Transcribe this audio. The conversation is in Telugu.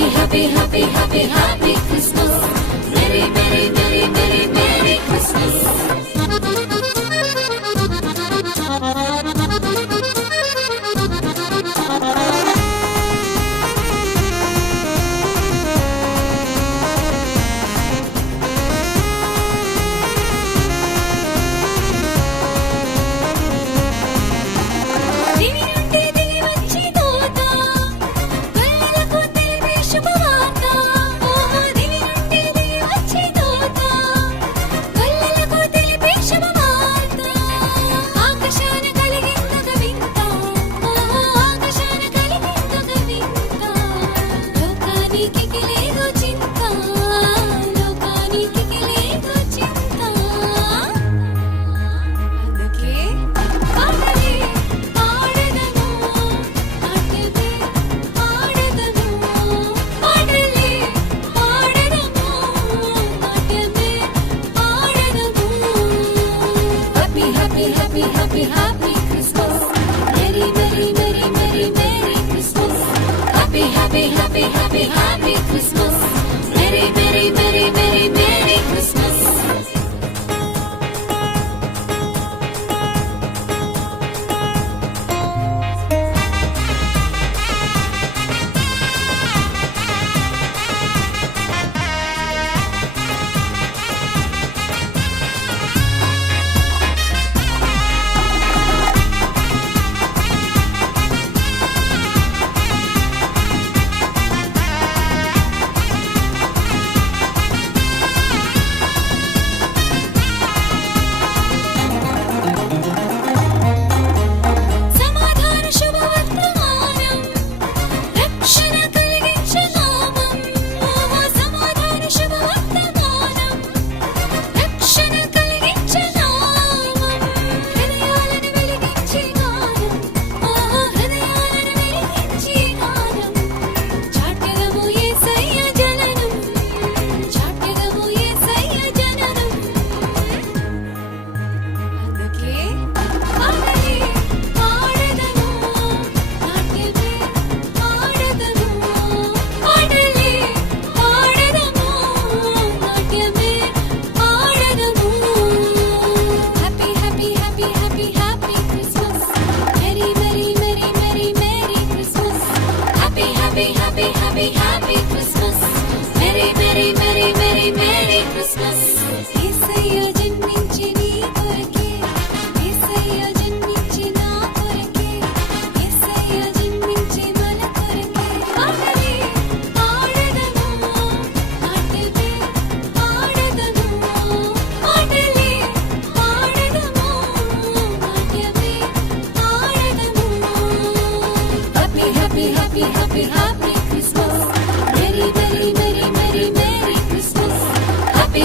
happy Christmas. Merry, merry, merry, merry, merry Christmas. Happy Christmas. Merry, merry, merry, merry, merry Christmas. Happy Christmas. Merry, merry, merry, merry, merry Christmas. Happy Christmas. Merry, merry, merry, merry, merry Christmas. యేసయ్య జన్మించి నీ కొరకే, యేసయ్య జన్మించి నా కొరకే, యేసయ్య జన్మించి మన కొరకే. పాటలే పాడదము, నాట్యమే పాడదము, పాటలే పాడదము, నాట్యమే పాడదము. Happy Christmas. Merry, merry, merry, merry, merry Christmas. Happy